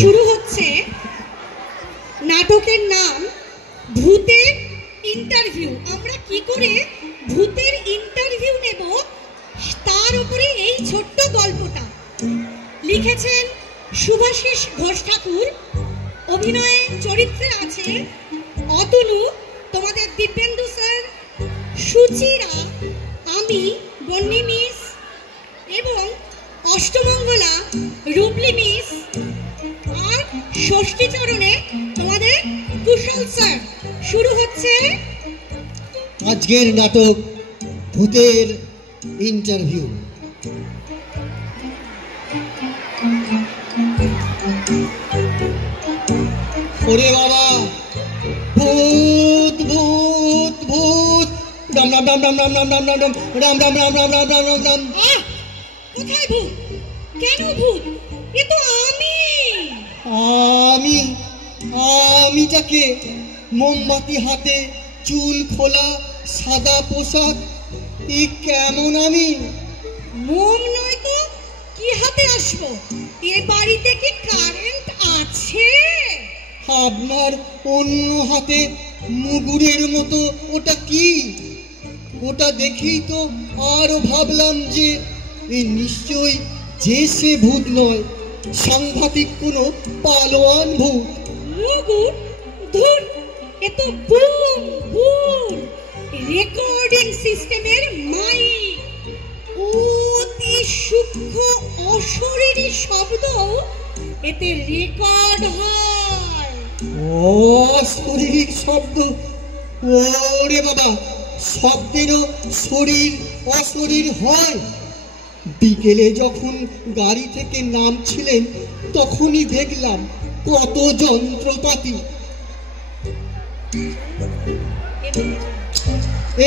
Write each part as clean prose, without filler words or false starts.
শুরু হচ্ছে নাটকের নাম ভূতের ইন্টারভিউ। আমরা কি করে ভূতের ইন্টারভিউ নেব তার উপরে এই ছোট্ট গল্পটা। লিখেছেন শুভাশিস ঘোষ ঠাকুর, অভিনয়ে চরিত্রে আছে অতনু, তোমাদের দিব্যেন্দু স্যার, সুচিরা, আমি বন্নি মিস এবং অষ্টমঙ্গলা রুবলি মিস, আর ষষ্ঠীচরণে তোমাদের কুশল স্যার। শুরু হচ্ছে আজকের নাটক ভূতের ইন্টারভিউ। ওরে বাবা, ভূত ভূত ভূত, রাম রাম রাম রাম রাম রাম রাম রাম রাম রাম রাম রাম রাম রাম রাম রাম। কোথায় ভূত? কেন ভূত? এ তো আমি আমিটাকে মোমবাতি হাতে, চুল খোলা, সাদা পোশাক, এ কেমন আমি? মোম নয় তো কি হাতে আসবো? এ বাড়িতে কি কারেন্ট আছে? আপনার অন্য হাতে মুগুরের মতো ওটা কি? ওটা দেখেই তো আরো ভাবলাম যে এ নিশ্চয়ই যে সে ভূত নয়, সাংঘাতিক কোনো পালোয়ান ভূত। মুগুর? ধুর, এ তো বুম বুম রেকর্ডিং সিস্টেমের মাইক। অতি সূক্ষ্ম অশরীরী শব্দ এতে রেকর্ড হয়। অশরীরিক শব্দ? ওরে বাবা, শব্দেরও শরীর অশরীর হয়? বিকেলে যখন গাড়ি থেকে নামছিলেন তখনই দেখলাম কত যন্ত্রপাতি।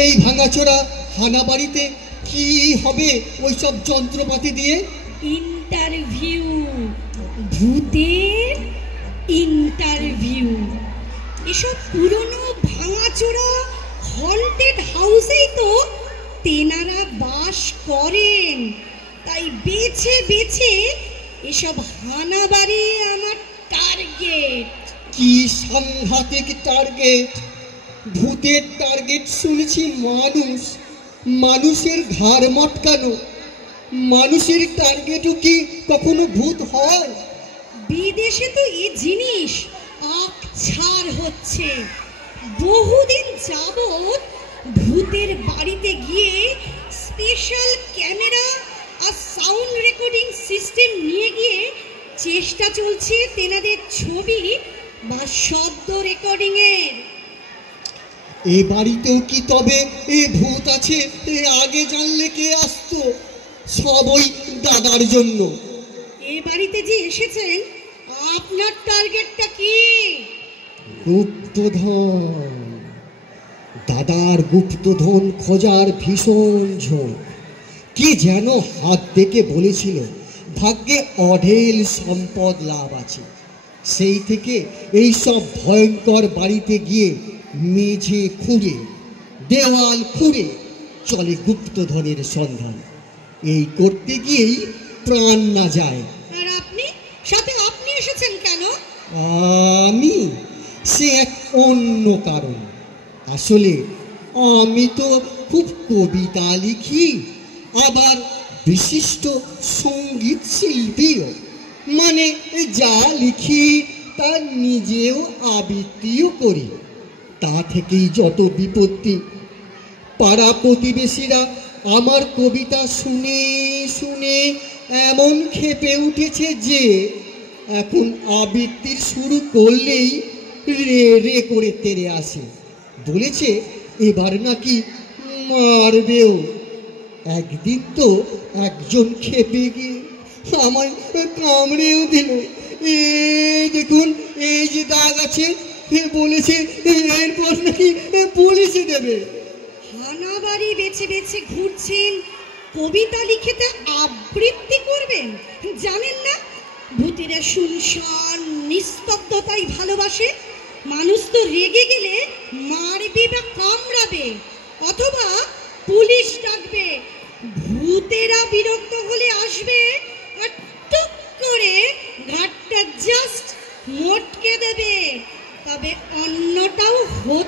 এই ভাঙাচোরা হানা বাড়িতে কি হবে ওইসব যন্ত্রপাতি দিয়ে? ইন্টারভিউ, ভূতের ইন্টারভিউ। এসব পুরনো ভাঙাচোরা হন্টেড হাউসেই তো তেনারা বাস করেন, তাই বেছে বেছে এসব হানা বাড়ি আমার টার্গেট। কি সাংঘাতিক টার্গেট! ভূতের টার্গেট শুনেছি মানুষ, মানুষের ঘাড় মটকানো। মানুষের টার্গেটও কি কখনো ভূত হয়? বিদেশে তো এই জিনিস আকছার হচ্ছে। বহুদিন যাবৎ ভূতের বাড়িতে গিয়ে স্পেশাল ক্যামেরা আর সাউন্ড রেকর্ডিং সিস্টেম নিয়ে গিয়ে চেষ্টা চলছে তেনাদের ছবি বা শব্দ রেকর্ডিং এর। এ বাড়িতেও কি তবে এ ভূত আছে? এ আগে জানলে কে আসতো? সব ওই দাদার জন্য। এ বাড়িতে যে এসেছেন, আপনার টার্গেটটা কি? গুপ্তধন। দাদার গুপ্তধন খোঁজার ভীষণ ঝোঁক। কি যেন হাত দেখে বলেছিল ভাগ্যে অঢেল সম্পদ লাভ আছে। সেই থেকে এই সব ভয়ঙ্কর বাড়িতে গিয়ে মেঝে খুঁড়ে, দেওয়াল খুঁড়ে চলে গুপ্তধনের সন্ধান। এই করতে গিয়েই প্রাণ না যায়। আর আপনি সাথে আপনি এসেছেন কেন? আমি সে এক অন্য কারণ। আসলে আমি তো খুব কবিতা লিখি, আবার বিশিষ্ট সঙ্গীত শিল্পীও। মানে যা লিখি তা নিজেও আবৃত্তিও করি। তা থেকেই যত বিপত্তি। পাড়া প্রতিবেশীরা আমার কবিতা শুনে শুনে এমন ক্ষেপে উঠেছে যে এখন আবৃত্তির শুরু করলেই রে রে করে তেড়ে আসে। বলেছে এবার নাকি মারবেও। একদিন তো একজন ক্ষেপে গিয়ে আমায় কামড়েও দিল। দেখুন, এই যে দাগ আছে, বলেছে এরপর নাকি পুলিশে দেবে। হানা বাড়ি বেছে বেছে ঘুরছেন, কবিতা লিখেতে আবৃত্তি করবেন। জানেন না ভূতেরা শুনশান নিস্তব্ধতাই ভালোবাসে। মানুষ তো রেগে গেলে মারবে বা কামড়াবে অথবা পুলিশ ডাকবে। ভূতেরা বিরক্ত হলে আসবে আর টুক করে ঘাটটা জাস্ট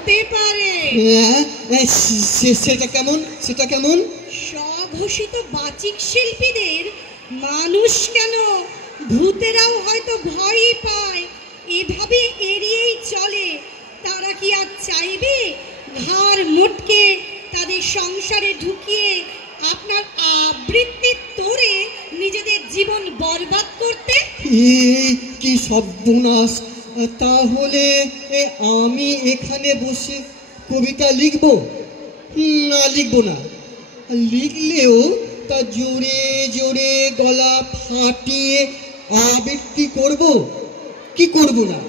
হতে পারে। সেটা কেমন, সেটা কেমন? স্বঘোষিত বাচিক শিল্পীদের মানুষ কেন, ভূতেরাও হয়তো ভয়ই পায়, এভাবে এড়িয়েই চলে। তারা কি আর চাইবে ঘাড় মোটকে তাদের সংসারে ঢুকিয়ে আপনার আবৃত্তির তোড়ে নিজেদের জীবন বরবাদ করতে? কি সর্বনাশ! তাহলে আমি এখানে বসে কবিতা লিখব? না, লিখব না। লিখলেও তা জোরে জোরে গলা ফাটিয়ে আবৃত্তি করব কি করব না?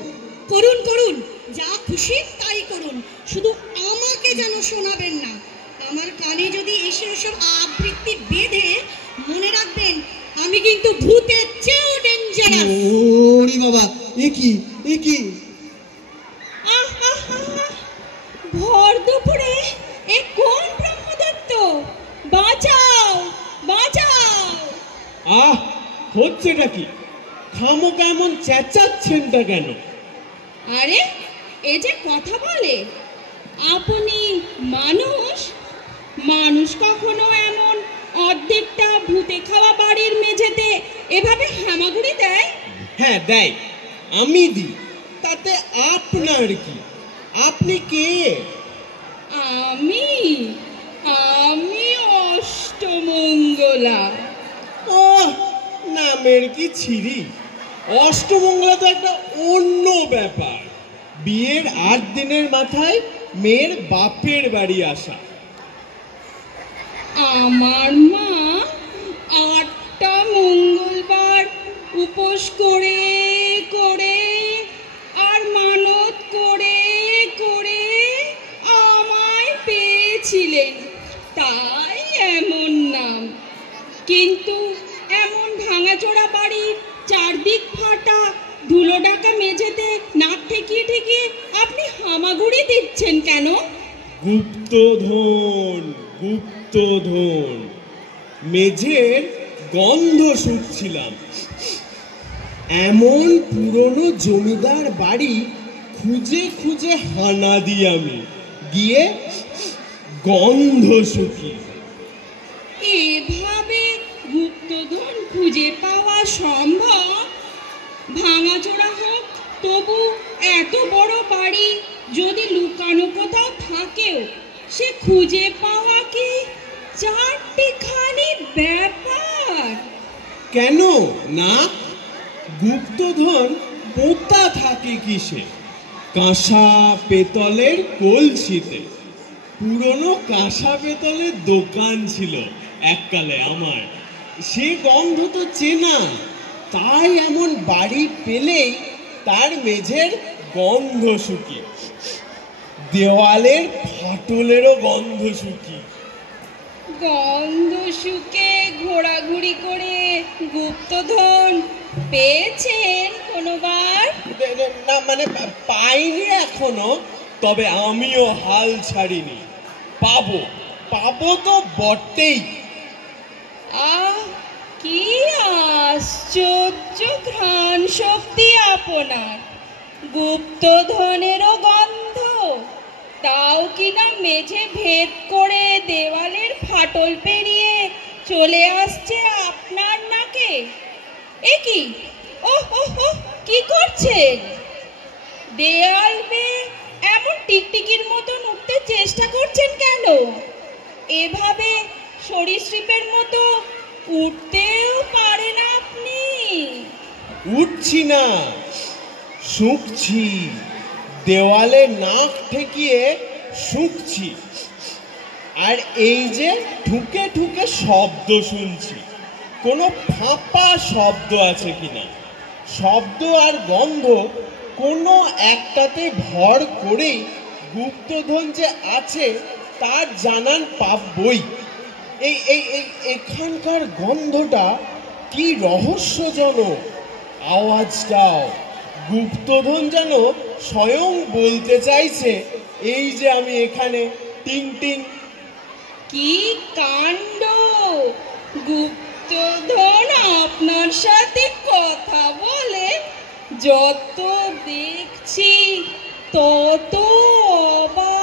করুন করুন, যা খুশি তাই করুন, শুধু আমাকে যেন শোনাবেন না। আমার কানে যদি এসে ওসব আবৃত্তি বেঁধে, মনে রাখবেন আমি কিন্তু ভূতের চেয়েও ডেঞ্জারাস। ওরে বাবা, এ কি, এ কি? ভর দুপুরে এ কোন ব্রহ্মদত্ত? বাঁচাও বাঁচাও! হচ্ছেটা কি? খামোকা এমন চেঁচাচ্ছেনটা কেন? আরে, এ যে কথা বলে! আপনি মানুষ? মানুষ কখনো এমন অর্ধেকটা ভূতে খাওয়া বাড়ির মেঝেতে এভাবে হামাগুড়ি দেয়? হ্যাঁ দেয়, আমি দিই, তাতে আপনার কি? আপনি কে? আমি আমি অষ্টমঙ্গলা। ও, নামের কি ছিরি! অষ্টমঙ্গলা তো একটা অন্য ব্যাপার। বিয়ের 8 দিনের মাথায় মেয়ের বাপের বাড়ি আসা। আমার মা 8টা মঙ্গলবার উপোস করে করে আর মানত করে করে আমায় পেয়েছিলেন, তাই এমন নাম। কিন্তু এমন ভাঙাচোরা বাড়ির চারদিক ফাটা ধুলো ঢাকা মেঝেতে নাক ঠেকিয়ে ঠেকিয়ে আপনি হামাগুড়ি দিচ্ছেন কেন? গুপ্তধন, গুপ্তধন। মেঝের গন্ধ শুকছিলাম। এমন পুরনো জমিদার বাড়ি খুঁজে খুঁজে হানা দিই আমি, গিয়ে গন্ধ শুকি। এভাবে গুপ্তধন খুঁজে পাওয়া সম্ভব? ভাঙাচোরা হোক, তবু এত বড় বাড়ি যদি লুকানো কোথাও থাকেও, সে খুঁজে পাওয়া কি চারটিখানি ব্যাপার? কেন না? গুপ্তধন পোতা থাকে কিসে? কাঁসা পেতলের কলসিতে। পুরনো কাঁসা পেতলের দোকান ছিল এককালে আমার, সে গন্ধ তো চেনা। তাই এমন বাড়ি পেলেই তার মেঝের গন্ধ শুকি, দেওয়ালের ফাটলেরও গন্ধ শুকি। গন্ধ শুকে ঘোরাঘুরি করে গুপ্তধন পেয়েছেন কোনোবার? না, মানে পাইনি এখনো, তবে আমিও হাল ছাড়িনি। পাবো, পাবো তো বটেই। আহ, কি আশ্চর্য ঘ্রাণ শক্তি আপনার! গুপ্তধনেরও গন্ধ, তাও কিনা মেঝে ভেদ করে দেওয়ালের ফাটল পেরিয়ে চলে আসছে আপনার নাকে। এ কি? ওহ ওহ ওহ, কি করছেন? দেয়াল বেয়ে এমন টিকটিকির মতন উঠতে চেষ্টা করছেন কেন? এভাবে সরীসৃপের মতো উঠতেও পারেন আপনি। উঠছি না, শুকছি। দেওয়ালে নাক ঠেকিয়ে শুকছি। আর এই যে ঠুকে ঠুকে শব্দ শুনছি, কোনো ফাঁপা শব্দ আছে কিনা। শব্দ আর গন্ধ কোনো একটাতে ভর করেই গুপ্তধন যে আছে তার জানান পাবই। এই এই এই এখানকার গন্ধটা কি রহস্যজনক। আওয়াজটাও গুপ্তধন যেন স্বয়ং বলতে চাইছে, এই যে আমি এখানে, টিং টিং। কি কাণ্ড! গুপ্তধন আপনার সাথে কথা বলে! যত দেখছি তত অবাক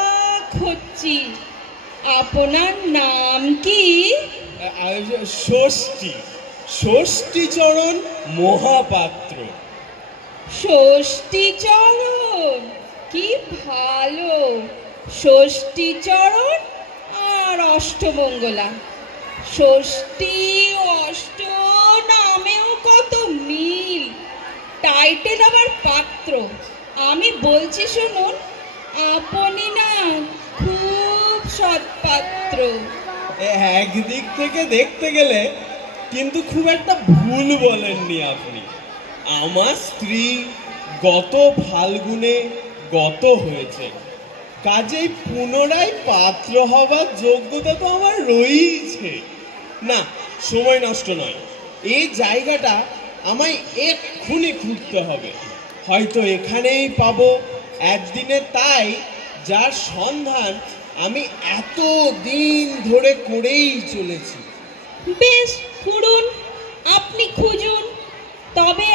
আপনার নাম কি? ষষ্ঠী, ষষ্ঠীচরণ মহাপাত্র। ষষ্ঠীচরণ, কি ভালো। ষষ্ঠীচরণ আর অষ্টমঙ্গলা, ষষ্ঠী অষ্ট নামেও কত মিল। টাইটেল আবার পাত্র। আমি বলছি শুনুন, আপনি না খুব সৎপাত্র। একদিক থেকে দেখতে গেলে কিন্তু খুব একটা ভুল বলেননি আপনি। আমার স্ত্রী গত ফাল্গুনে গত হয়েছে, কাজেই পুনরায় পাত্র হবার যোগ্যতা তো আমার রয়েছে। না, সময় নষ্ট নয়, এই জায়গাটা আমায় এক্ষুনি খুঁজতে হবে। হয়তো এখানেই পাবো একদিনে তাই, যার সন্ধান আমি এত দিন ধরে করেই চলেছি। বেশ, খুঁড়ুন, আপনি খুঁজুন। তবে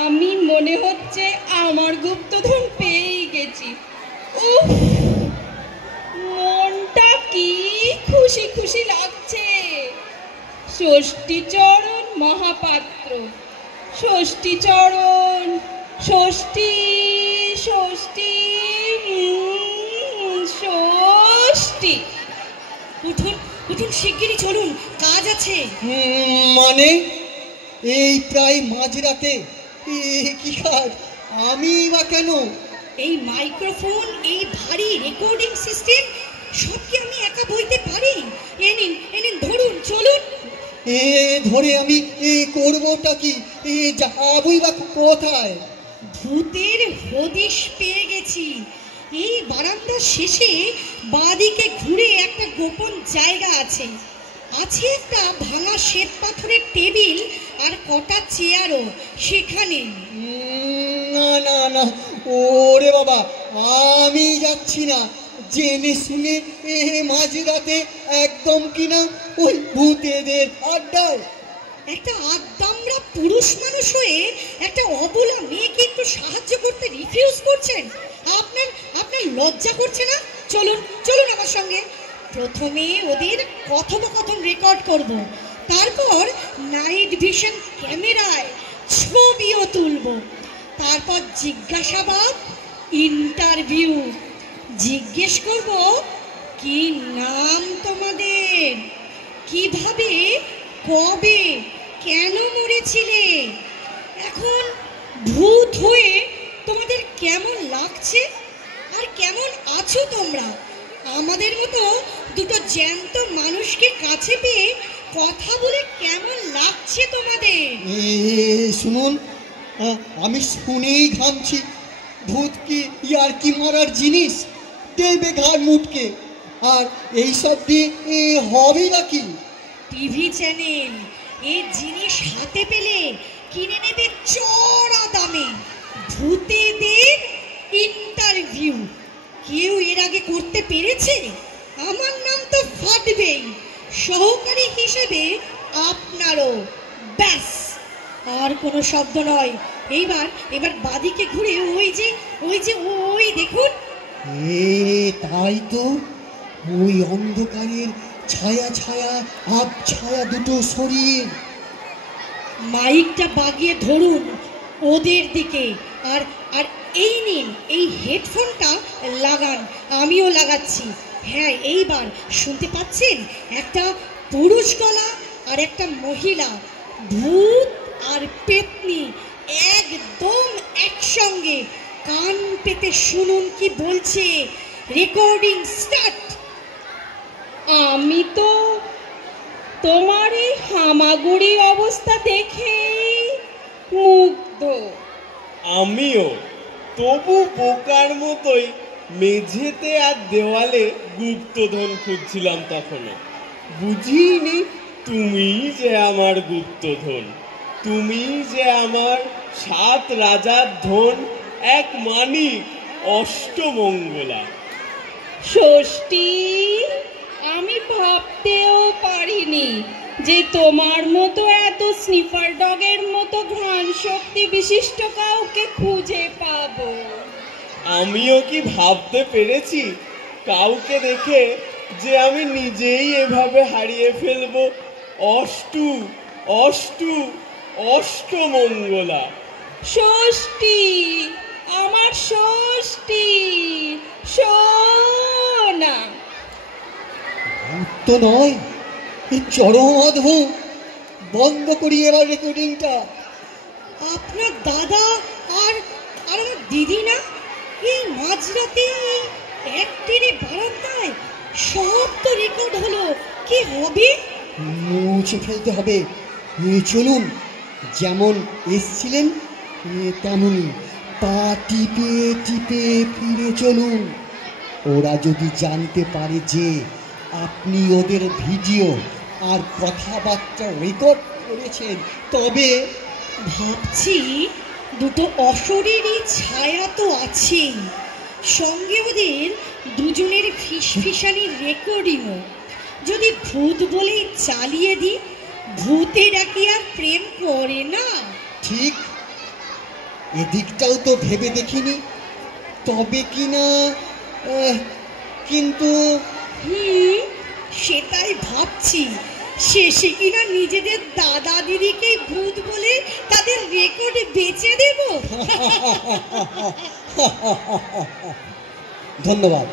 আমি মনে হচ্ছে আমার গুপ্তধন পেয়েই গেছি। উফ, মনটা কি খুশি খুশি লাগছে। ষষ্ঠীচরণ মহাপাত্র, ষষ্ঠীচরণ, ষষ্ঠী ষষ্ঠী ষষ্ঠী। উঠুন উঠুন, শিগগিরই চলুন, কাজ আছে। মানে এই প্রায় মাঝরাতে কি কাজ? আমি বা কেন? এই মাইক্রোফোন, এই ভারী রেকর্ডিং সিস্টেম সব কি আমি একা বইতে পারি? এ নিন ধরুন, চলুন। ধরে আমি করবোটা কি? যাবই বা কোথায়? ভূতের হদিশ পেয়ে গেছি। এই বারান্দার শেষে বাঁদিকে ঘুরে একটা গোপন জায়গা আছে। আছে একটা ভাঙা শ্বেত পাথরের টেবিল আর কটা চেয়ারও সেখানে। না না না, ওরে বাবা, আমি যাচ্ছি না। জেনে শুনে মাঝরাতে একদম কিনা ওই ভূতেদের আড্ডায়। একটা আদ্দামরা পুরুষ মানুষ হয়ে একটা অবলা মেয়েকে একটু সাহায্য করতে রিফিউজ করছেন? আপনার লজ্জা করছে না? চলুন চলুন আমার সঙ্গে। প্রথমে ওদের কথোপকথন রেকর্ড করব, তারপর নাইট ভিশন ক্যামেরায় ছবিও তুলব, তারপর জিজ্ঞাসাবাদ, ইন্টারভিউ। জিজ্ঞেস করব, কি নাম তোমাদের, কিভাবে, কবে, কেন মরেছিলে, এখন ভূত হয়ে তোমাদের কেমন লাগছে, আর কেমন আছো তোমরা। আমাদের মতো দুটো জ্যান্ত মানুষকে কাছে পেয়ে কথা বলে কেমন লাগছে তোমাদের। শুনুন, আমি শুনেই ঘামছি। ভূত কি ইয়ার কি মারার জিনিস? দেবে ঘাড় মুটকে। আর এইসব দিয়ে হবে নাকি? টিভি চ্যানেল এই জিনিস হাতে পেলে কিনে নেবে চড়া দামে। ভূতেদের ইন্টারভিউ কেউ এর আগে করতে পেরেছে? আমার নাম তো ফাটবেই, সহকারী হিসেবে আপনারও। ব্যাস, আর কোনো শব্দ নয়। এবার বাদিকে ঘুরে ওই দেখুন। তাই তো, ওই অন্ধকারের ছায়া ছায়া আবছায়া দুটো শরীর। মাইকটা বাগিয়ে ধরুন ওদের দিকে, আর আর এই নিন, এই হেডফোনটা লাগান। আমিও লাগাচ্ছি। হ্যাঁ, এইবার শুনতে পাচ্ছেন? একটা পুরুষ গলা আর একটা মহিলা, ভূত আর পেতনি একদম একসঙ্গে। কান পেতে শুনুন কি বলছে। Recording start. আমি তো তোমার এই হামাগুড়ি অবস্থা দেখে মুগ্ধ। আমিও, তবু বোকার মতোই মেঝেতে আর দেওয়ালে গুপ্তধন খুঁজছিলাম তখনও। বুঝিনি তুমি যে আমার গুপ্তধন, তুমি যে আমার 7 রাজার ধন, এক মানিক, অষ্টমঙ্গলা। ষষ্ঠী, আমি ভাবতেও পারিনি যে তোমার মতো এত স্নিফার ডগের মতো ঘ্রাণ শক্তি বিশিষ্ট কাউকে খুঁজে পাবো। আমিও কি ভাবতে পেরেছি কাউকে দেখে যে আমি নিজেই এভাবে হারিয়ে ফেলবো অষ্টমঙ্গলা। ষষ্ঠী, আমার ষষ্ঠী, সোনা। ভূত তো নয়, এই চরম অদ্ভুত। বন্ধ করি এবার রেকর্ডিংটা। আপনার দাদা আর আর আমার দিদি না এই মাঝরাতে এই একটিরে বারান্দায় সব তো রেকর্ড হলো, কি হবে? মুছে ফেলতে হবে। চলুন, যেমন এসছিলেন তেমনই পা টিপে টিপে ফিরে চলুন। ওরা যদি জানতে পারে যে আপনি ওদের ভিডিও আর কথাবার্তা রেকর্ড করেছেন, তবে ভাবছি দুটো অশরীরী ছায়া তো আছেই, সঙ্গে ওদের দুজনের ফিসফিসানির রেকর্ডিংও। যদি ভূত বলেই চালিয়ে দিই, ভূতেরা কি আর প্রেম করে না? ঠিক, এদিকটাও তো ভেবে দেখিনি। তবে কি না, কিন্তু সেটাই ভাবছি, শেষে কিনা নিজেদের দাদা দিদিকে ভূত বলে তাদের রেকর্ডে বেচে দেব। ধন্যবাদ।